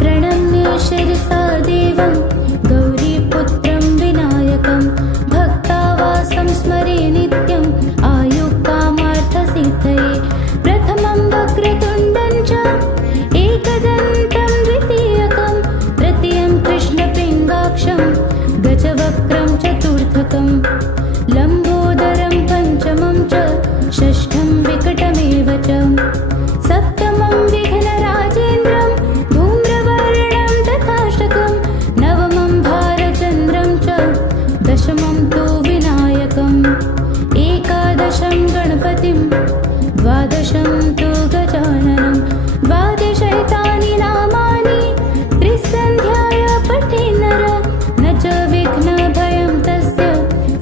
प्रणम्य शिरसा देवं गौरीपुत्रं विनायकं भक्तावासं स्मरे नित्यं आयुक्कामार्थसिद्धये प्रथमं वक्रतुण्डं च एकदन्तं द्वितीयकं तृतीयं कृष्णपिङ्गाक्षं गजवक्त्रं चतुर्थकं लम्बोदरं पञ्चमं च षष्ठं विकटमेव च सप्तमं विघ्नराजेन्द्रं धूम्रवर्णं तथाष्टकं नवमं भारचन्द्रं च दशमं तु विनायकम् एकादशं गणपतिं द्वादशं तु गजाननं द्वादशैतानि नामानि त्रिसन्ध्याय पठे नर न च विघ्नभयं तस्य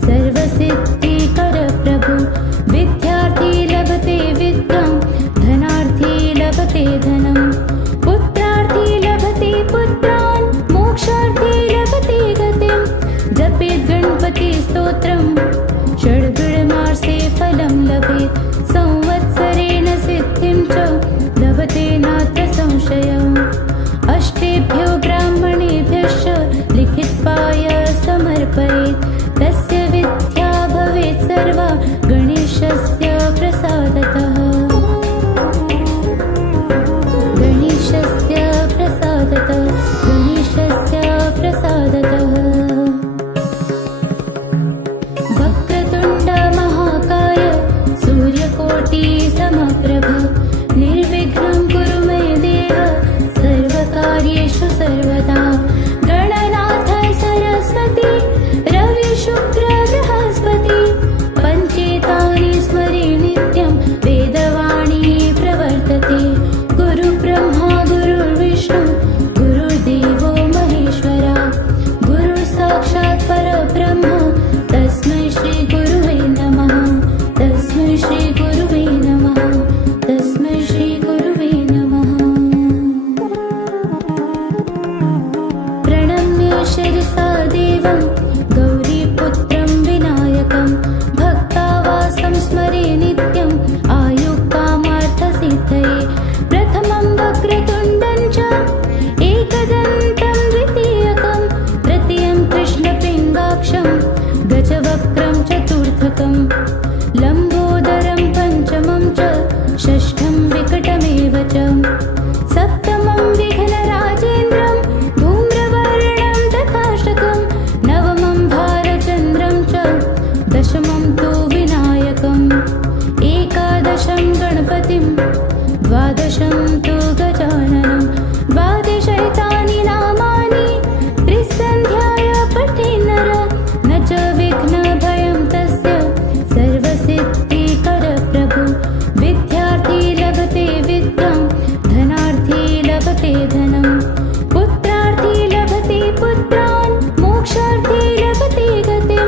सर्वसिद्धिकर प्रभु विद्यार्थी लभते विद्यां धनार्थी लभते धनं पुत्रार्थी लभते पुत्रान् मोक्षार्थी लभते गतिं जपेत् गणपतिस्तोत्रं षड्गुणमासे फलं लभेत् संवत्सरेण सिद्धिं च लभते नात्र संशयम् अष्टेभ्यो ब्राह्मणेभ्यश्च लिखित्वाय समर्पयेत् तस्य विद्या भवेत् सर्वा गणेशस्य प्रसादतः गणेशस्य प्रसादतः गणेशस्य प्रसादतः वक्रतुण्ड महाकाय सूर्यकोटि समप्रभ निर्विघ्नं कुरु मे देव सर्वकार्येषु सर्वदा गणनाथ सरस्वती रवि शुक्र बृहस्पति पञ्चेतानि स्मरे नित्यं वेदवाणी प्रवर्तते गुरुब्रह्मा गुरुर्विष्णु गुरुर्देवो महेश्वरा गुरुसाक्षात् परब्रह्म तस्मै श्री गुरुवे नमः तस्मै श्री गुरुवे नमः तस्मै श्री गुरुवे नमः प्रणम्य शिरसा देवं गौरीपुत्रं विनायकं भक्तावासं स्मरे नित्यं आयुक्कामार्थसिद्धये प्रथमं वक्रतुण्डं च एकदन्तं द्वितीयकं तृतीयं कृष्णपिङ्गाक्षं गजवक्त्रं चतुर्थकं लम्बोदरं पञ्चमं च षष्ठं विकटमेव च सप्तमं विघ्नराजेन्द्रं धूम्रवर्णं तथाष्टकं नवमं भारचन्द्रं च दशमं तु विनायकम् एकादशं गणपतिं द्वादशं तु गजाननं द्वादशैतानि नामानि त्रिसन्ध्याय पठे नर न च विघ्नभयं तस्य सर्वसिद्धिकर प्रभु विद्यार्थी लभते विद्यां धनार्थी लभते धनं पुत्रार्थी लभते पुत्रान् मोक्षार्थी लभते गतिं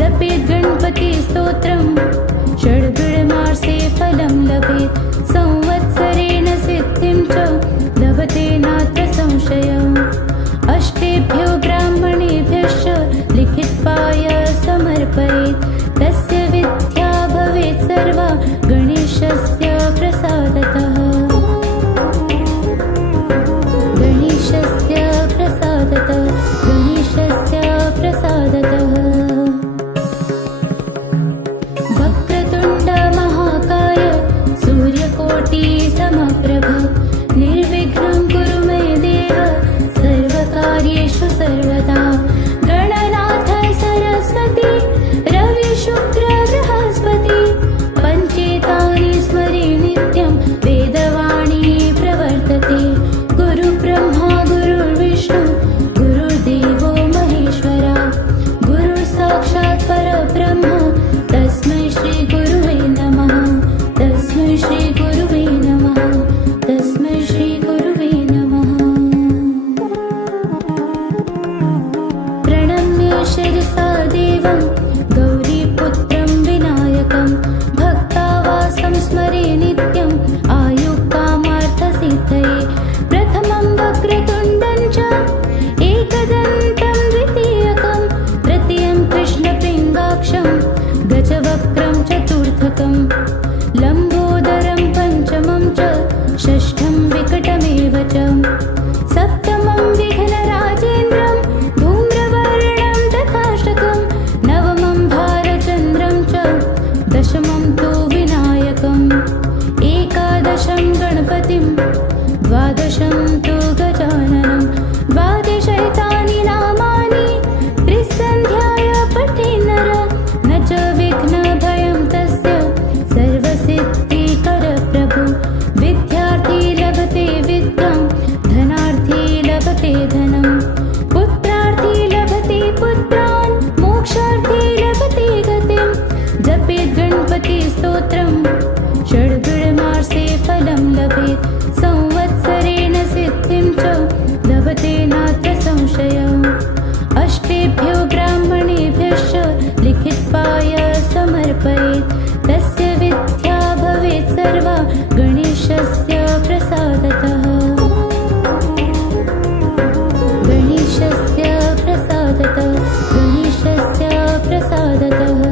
जपेत् गणपतिस्तोत्रं षड्गुणमासे फलं लभेत् संवत्सरेण सिद्धिं च लभते नात्र संशयम् अष्टेभ्यो ब्राह्मणेभ्यश्च लिखित्वाय समर्पयेत् तस्य विद्या भवेत् सर्वा गणेशस्य प्रसादतः गणेशस्य प्रसादतः गणेशस्य प्रसादतः वक्रतुण्ड महाकाय सूर्यकोटि समप्रभ निर्विघ्नं कुरु मे देव सर्वकार्येषु सर्वदा गणनाथ सरस्वती रवि शुक्र बृहस्पति पञ्चेतानि स्मरे नित्यं वेदवाणी प्रवर्तते गुरुब्रह्मा गुरुर्विष्णु गुरुर्देवो महेश्वरा गुरुसाक्षात् परब्रह्म तस्मै श्री गुरुवे नमः तस्मै श्री गुरुवे नमः तस्मै श्री गुरुवे नमः प्रणम्य शिरसा देवं गौरीपुत्रं विनायकं भक्तावासं स्मरे नित्यं आयुक्कामार्थसिद्धये प्रथमं वक्रतुण्डं च एकदन्तं द्वितीयकं तृतीयं कृष्णपिङ्गाक्षं गजवक्त्रं चतुर्थकं लम्बोदरं पञ्चमं च षष्ठं गणपतिं द्वादशं तु गजाननं द्वादशैतानि नामानि त्रिसन्ध्याय पठे नर न च विघ्नभयं तस्य सर्वसिद्धिकर प्रभु विद्यार्थी लभते विद्यां धनार्थी लभते धनं पुत्रार्थी लभते पुत्रान् मोक्षार्थी लभते गतिं जपेत् गणपति स्तोत्रम् षड्गुणमासे फलं लभेत् संवत्सरेण सिद्धिं च लभते नात्र संशयः अष्टेभ्यो ब्राह्मणेभ्यश्च लिखित्वाय समर्पयेत् तस्य विद्या भवेत् सर्वा गणेशस्य प्रसादतः गणेशस्य प्रसादतः गणेशस्य प्रसादतः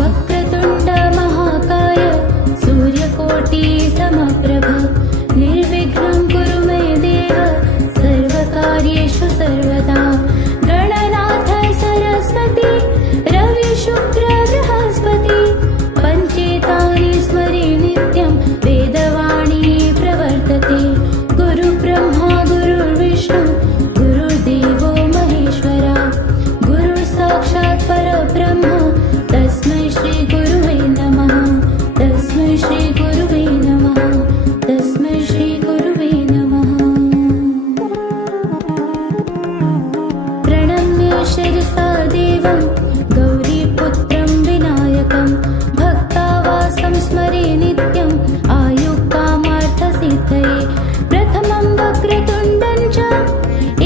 वक्रतुण्ड महाकाय सूर्यकोटि समप्रभ निर्विघ्नं कुरु मे देव सर्वकार्येषु सर्वदा गणनाथ सरस्वती रवि शुक्र बृहस्पति पञ्चेतानि स्मरे नित्यं वेदवाणी प्रवर्तते गुरु ब्रह्मा गुरुर्विष्णु गुरुर्देवो महेश्वरा गुरु साक्षात् परब्रह्म तस्मै श्री गुरुवे नमः तस्मै श्री गुरुवे नमः तस्मै श्री गुरुवे नमः प्रणम्य शिरसा देवं गौरीपुत्रं विनायकं भक्तावासं स्मरे नित्यम् आयुक्तामार्थसिद्धये प्रथमं वक्रतुण्डं च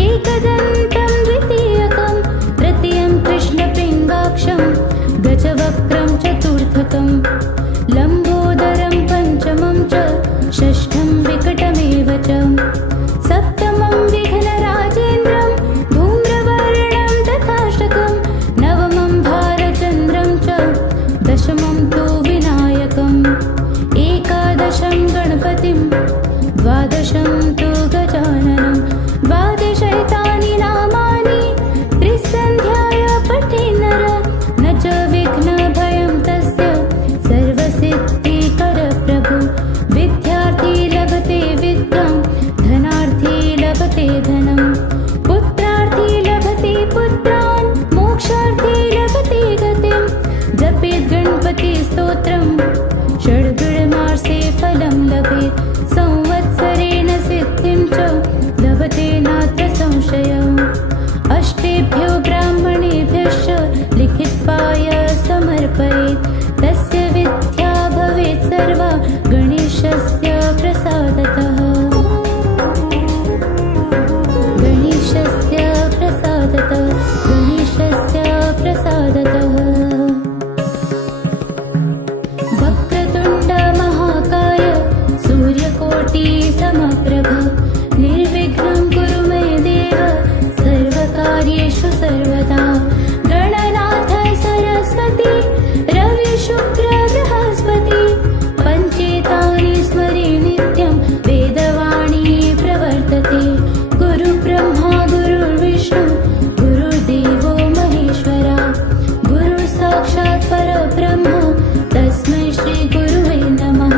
एकदन्तं द्वितीयकं तृतीयं कृष्णपिङ्गाक्षं गजवक्त्रं चतुर्थकं लम्बोदरं पञ्चमं च षष्ठं विकटमेव च सप्तमं विघ्नराजेन्द्रं धूम्रवर्णं तथाष्टकं नवमं भारचन्द्रं च दशमं तु विनायकम् एकादशं गणपतिं द्वादशं तु गजाननं द्वादशैतानि नामानि त्रिसन्ध्याय पठे नर न च विघ्नभयं तस्य सर्वसिद्धिकर प्रभु विद्यार्थी लभते विद्यां धनार्थी लभते धनं पुत्रार्थी लभते पुत्रान् मोक्षार्थी लभते गतिं जपेत् गणपति स्तोत्रम् षड्गुणमासे फलं लभेत् संवत्सरेण सिद्धिं च लभते नात्र संशयः अष्टेभ्यो ब्राह्मणेभ्यश्च लिखित्वाय समर्पयेत् तस्य विद्या भवेत् सर्वा गणेशस्य प्रसादतः गणेशस्य प्रसादतः गणेशस्य प्रसादतः वक्रतुण्ड महाकाय सूर्यकोटि समप्रभ निर्विघ्नं कुरु मे देव सर्वकार्येषु सर्वदा गणनाथ सरस्वती रवि शुक्र बृहस्पति पञ्चेतानि स्मरे नित्यं वेदवाणी प्रवर्तते गुरु ब्रह्मा गुरुर्विष्णु गुरुर्देवो महेश्वरा गुरु साक्षात् परब्रह्म तस्मै श्री गुरुवे नमः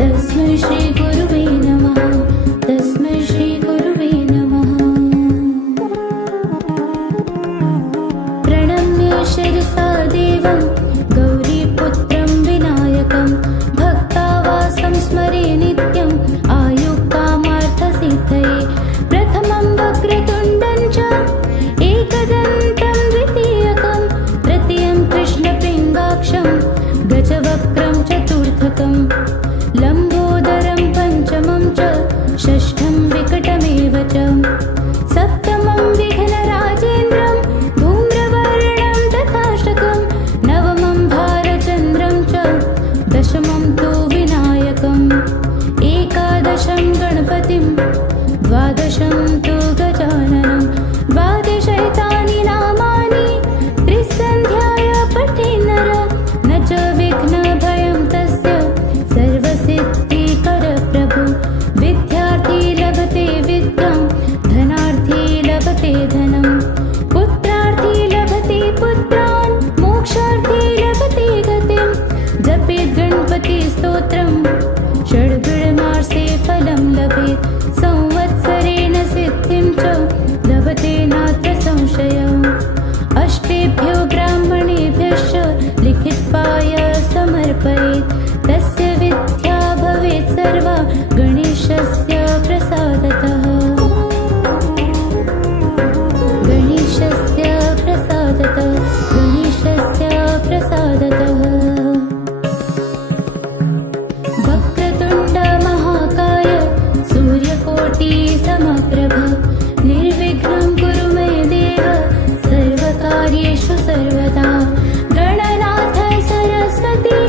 तस्मै श्री गुरुवे नमः तस्मै श्री गुरुवे नमः प्रणम्य शिरसा देवं गौरीपुत्रं विनायकं भक्तावासं स्मरे नित्यम् आयुक्तामार्थसिद्धये प्रथमं वक्रतुण्डं च एकदन्तं द्वितीयकं तृतीयं कृष्णपिङ्गाक्षं गजवक्त्रं चतुर्थकं लम्बोदरं पञ्चमं च षष्ठं विकटमेव च सप्तमं विघ्नराजेन्द्रं धूम्रवर्णं तथाष्टकं नवमं भारचन्द्रं च दशमं तु विनायकम् एकादशं गणपतिं द्वादशं तु गजाननं द्वादशैतानि नामानि त्रिसन्ध्याय पठे नर न च विघ्नभयं तस्य सर्वसिद्धिकर प्रभु विद्यार्थी लभते विद्यां धनार्थी लभते धनं पुत्रार्थी लभते पुत्रान् मोक्षार्थी लभते गतिं जपेत् गणपति स्तोत्रम् गणेशस्य प्रसादतः गणेशस्य प्रसादतः गणेशस्य प्रसादतः वक्रतुण्ड महाकाय सूर्यकोटि समप्रभ निर्विघ्नं कुरु मे देव सर्वकार्येषु सर्वदा गणनाथ सरस्वती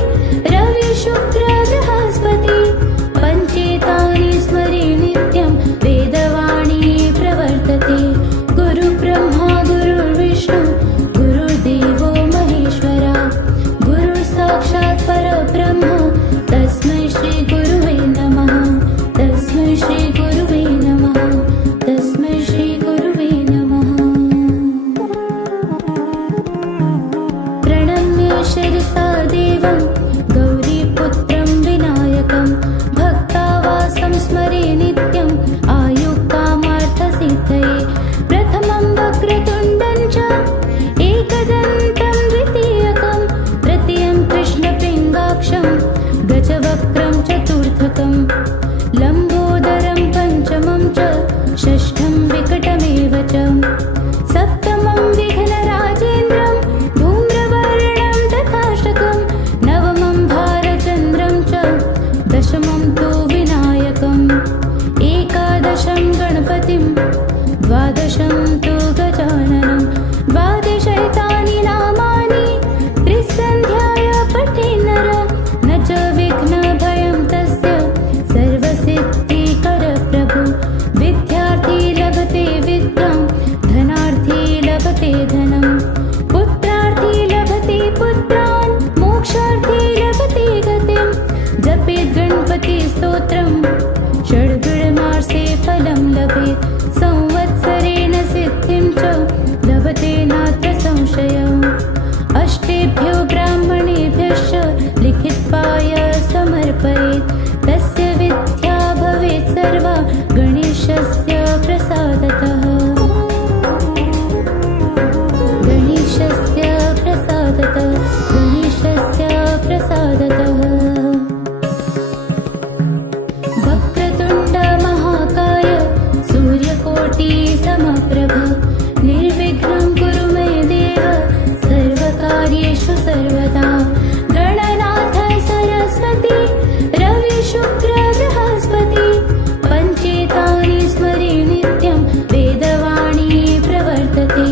रवि शुक्र बृहस्पति पञ्चेतानि स्मरे नित्यं वेदवाणी प्रवर्तते गुरु ब्रह्मा गुरुर्विष्णु गुरुर्देवो महेश्वरा गुरु साक्षात् परब्रह्म तस्मै श्री गुरुवे नमः तस्मै श्री गुरुवे नमः तस्मै श्री गुरुवे नमः प्रणम्य शिरसा देवं गौरीपुत्रं विनायकं भक्तावासं स्मरे नित्यम् आयुक्तामार्थसिद्धये प्रथमं वक्रतुण्डं च एकदन्तं द्वितीयकं तृतीयं कृष्णपिङ्गाक्षं गजवक्त्रं चतुर्थकं लम्बोदरं पञ्चमं च षष्ठं विकटमेव च सप्तमं विघ्नराजेन्द्रं धूम्रवर्णं तथाष्टकं नवमं भारचन्द्रं च दशमं तु विनायकम् एकादशं गणपतिं द्वादशं तु गजाननं द्वादशैतानि नामानि त्रिसन्ध्याय पठे नर न च विघ्नभयं तस्य सर्वसिद्धिकरप्रभु विद्यार्थी लभते विद्यां धनार्थी लभते धनं पुत्रार्थी लभते पुत्रान् मोक्षार्थी लभते गतिं जपेत् गणपति स्तोत्रं षड्गुणमासे फलं लभेत् संवत्सरेण सिद्धिं च लभते नात्र संशयम् अष्टेभ्यो ब्राह्मणेभ्यश्च लिखित्वाय समर्पयेत् तस्य विद्या भवेत् सर्वा गणेशस्य प्रसादतः गणेशस्य प्रसादतः गणेशस्य प्रसादतः वक्रतुण्ड महाकाय सूर्यकोटि समप्रभ निर्विघ्नं कुरु मे देव सर्वकार्येषु सर्वदा गणनाथ सरस्वती रवि शुक्र बृहस्पति पञ्चेतानि स्मरे नित्यं वेदवाणी प्रवर्तते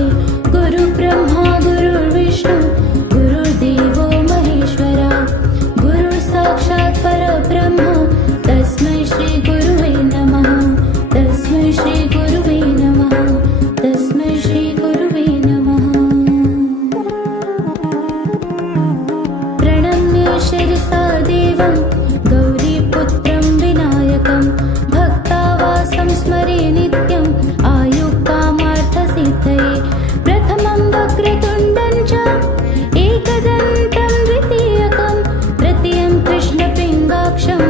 गुरु ब्रह्मा गुरुर्विष्णु गुरुर्देवो महेश्वरा गुरु साक्षात् परब्रह्म तस्मै श्री गुरुवे नमः तस्मै श्री गुरुवे नमः तस्मै श्री गुरुवे नमः प्रणम्य शिरसा देवं गौरीपुत्रं विनायकं भक्तावासं स्मरे नित्यम् आयुक्तामार्थसिद्धये प्रथमं वक्रतुण्डं च एकदन्तं द्वितीयकं तृतीयं कृष्णपिङ्गाक्षं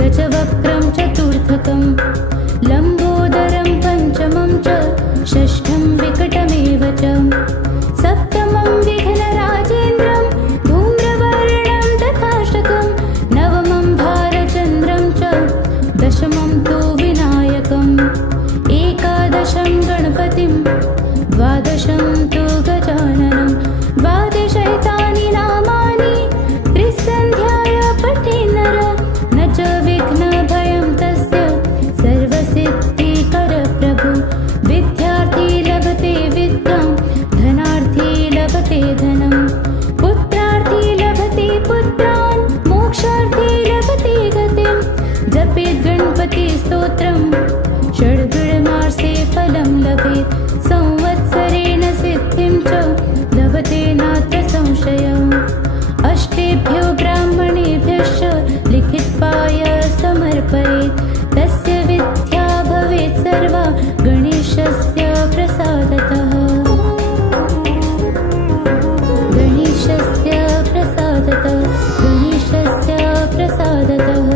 गजवक्त्रं चतुर्थकं लम्बोदरं पञ्चमं च षष्ठं विकटमेव च सप्तमं विघ्नराजेन्द्रं धूम्रवर्णं तथाष्टकं नवमं भारचन्द्रं च दशमं तु विनायकम् एकादशं गणपतिं द्वादशं तु गजाननं द्वादशैतानि नामानि त्रिसन्ध्याय पठे नर न च विघ्नभयं तस्य सर्वसिद्धिकरप्रभु विद्यार्थी लभते विद्यां धनार्थी लभते धनं पुत्रार्थी लभते पुत्रान् मोक्षार्थी लभते गतिं जपेत् गणपति स्तोत्रं षड्गुणमासे फलं लभेत् संवत्सरेण सिद्धिं च लभते नात्र संशयम् अष्टेभ्यो ब्राह्मणेभ्यश्च लिखित्वाय समर्पयेत् तस्य विद्या भवेत् सर्वा गणेशस्य प्रसादतः गणेशस्य प्रसादतः गणेशस्य प्रसादतः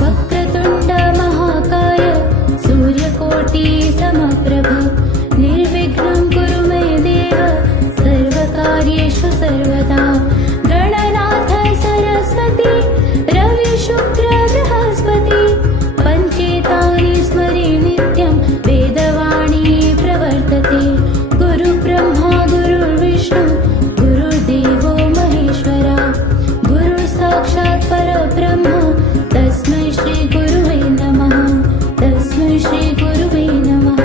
वक्रतुण्ड महाकाय सूर्यकोटि समप्रभ निर्विघ्नं कुरु मे देव सर्वकार्येषु सर्वदा गणनाथ सरस्वती शुक्र बृहस्पति पञ्चेतानि स्मरे नित्यं वेदवाणी प्रवर्तते गुरुब्रह्मा गुरुर्विष्णु गुरुर्देवो महेश्वरा गुरुः साक्षात् परब्रह्म तस्मै श्री गुरुवे नमः तस्मै श्री गुरुवे नमः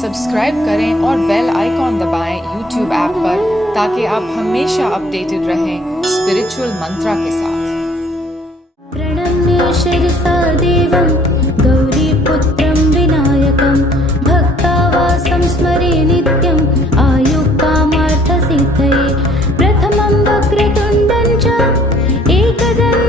सब्सक्राइब करें और बेल आइकॉन दबाएं YouTube ऐप पर ताकि आप हमेशा अपडेटेड रहें स्पिरिचुअल मंत्रा के साथ। प्रणम्य शिरसा देवं गौरीपुत्रं विनायकं भक्तावासं स्मरे नित्यं आयुक्कामार्थसिद्धये प्रथमं वक्रतुण्डं च एकदन्तं